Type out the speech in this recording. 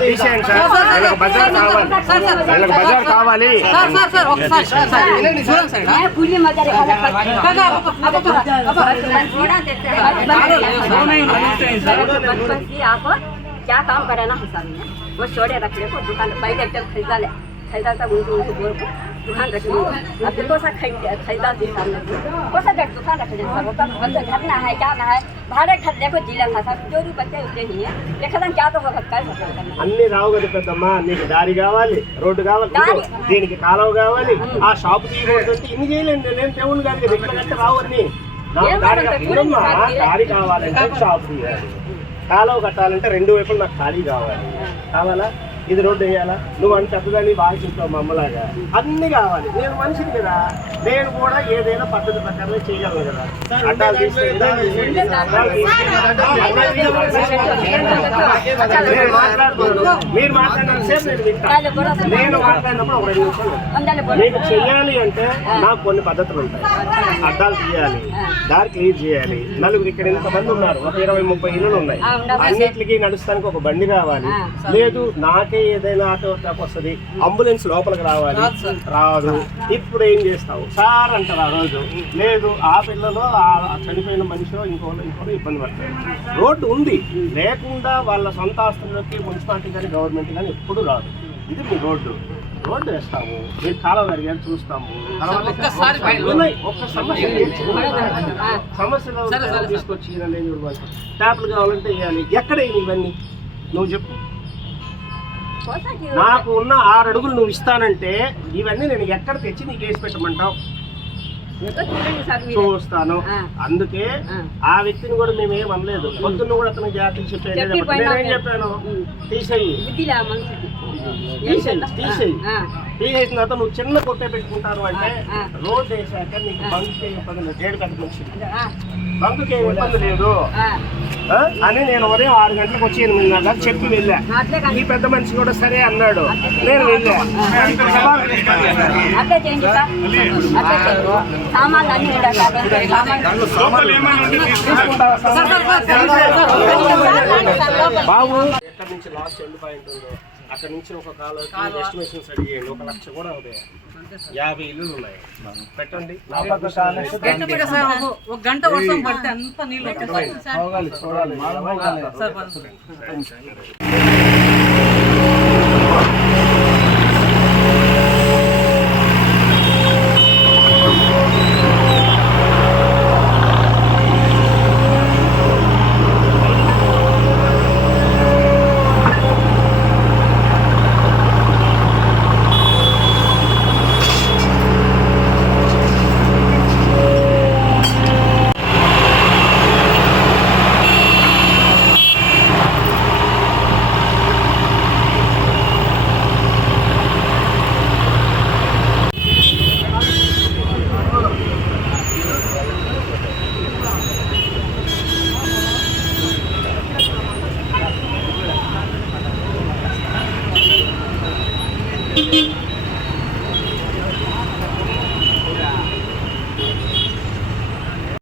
తీసేయండి సార్, వీళ్ళకి బజార్ కావాలి, వీళ్ళకి బజార్ కావాలి. क्या काम करे ना हिसाब में वो छोड़े रखने को दुकान पहले एक खरीदा ले खरीदा था उनको बोल को दुकान रखनी अब देखो सा खरीदा थी सामने को सा दुकान रख दे सब तो घर ना है क्या ना है भाड़े घर देखो जिला था सब जो बच्चे उतने ही है देखा क्या तो होगा काय అన్ని రావు కదా పెద్దమ్మా, నీకు దారి కావాలి, రోడ్డు కావాలి, దీనికి కాలువ కావాలి, ఆ షాప్ తీయకూడదంటే ఇన్ని చేయలేండి. నేను దేవుని కాదు కదా, ఇక్కడంటే రావు అన్ని. దారి కావాలంటే షాప్ తీయాలి, కాలువ కట్టాలంటే రెండు వైపులు నాకు ఖాళీ కావాలా, ఇది రోడ్డు వేయాలా, నువ్వు అని పెద్దదాన్ని బాగా చెప్తావు మా అమ్మలాగా, అన్ని కావాలి. నేను మనిషిని కదా, నేను కూడా ఏదైనా పద్ధతి ప్రకారం చేయగలను కదా. అడ్డాలు మీరు మాట్లాడిన సేపు నేను వింటాను. నేను మాట్లాడినప్పుడు ఒక 2 నిమిషాలు మీకు చెయ్యాలి అంటే నాకు కొన్ని పద్ధతులు ఉంటాయి. అడ్డాలు తీయాలి, దారి క్లియర్ చేయాలి, నలుగురు ఇక్కడ ఇంతమంది ఉన్నారు, ఒక 20-30 ఇళ్ళు ఉన్నాయి, అన్నిటికీ నడుస్తానికి ఒక బండి కావాలి. లేదు నాకే ఏదైనా ఆటో వస్తుంది, అంబులెన్స్ లోపలికి రావాలి, రాదు. ఇప్పుడు ఏం చేస్తావు సార్ అంటారు ఆ రోజు. లేదు ఆ పిల్లలు ఆ చనిపోయిన మనిషి ఇంకోళ్ళు ఇబ్బంది పడతారు. రోడ్డు ఉంది, లేకుండా వాళ్ళ సొంత ఆస్తులకి మున్సిపాలిటీ కానీ గవర్నమెంట్ కానీ ఎప్పుడు రాదు. ఇది మీ రోడ్డు వేస్తాము, మీరు కాలువ అడిగారు చూస్తాము. ఒక్క సమస్యలు తీసుకొచ్చి ట్యాప్లు కావాలంటే వేయాలి. ఎక్కడ ఇవన్నీ నువ్వు చెప్పు. నాకు ఉన్న 6 అడుగులు నువ్వు ఇస్తానంటే ఇవన్నీ నేను ఎక్కడ తెచ్చి నీకు వేసి పెట్టమంటావు? చూస్తాను. అందుకే ఆ వ్యక్తిని కూడా మేమేం అనలేదు. పొద్దున్న కూడా అతనికి జాగ్రత్తలు చెప్పాను. నేనేం చెప్పాను, తీసేసిన తర్వాత నువ్వు చిన్న కొట్టే పెట్టుకుంటాను అంటే రోడ్ వేసాక నీకు బంకుకి ఇబ్బంది లేదు, జేడు పెద్ద మనిషి బంకుకి ఏమి ఇబ్బంది లేదు అని నేను ఉదయం 6 గంటలకు వచ్చి 8:30 చెప్పి వెళ్ళా. ఈ పెద్ద మనిషి కూడా సరే అన్నాడు, నేను వెళ్ళా. బాబు ఎక్కడి నుంచి లాస్ట్ ఎండ్ పాయింట్ ఉందో అక్కడ నుంచి ఒక ఎస్టిమేషన్స్ అడిగేయండి. 1 లక్ష కూడా అవుతాయి. 50 ఇల్లులు ఉన్నాయి, పెట్టండి. ఒక గంట వర్షం పడితే అంత నీళ్ళు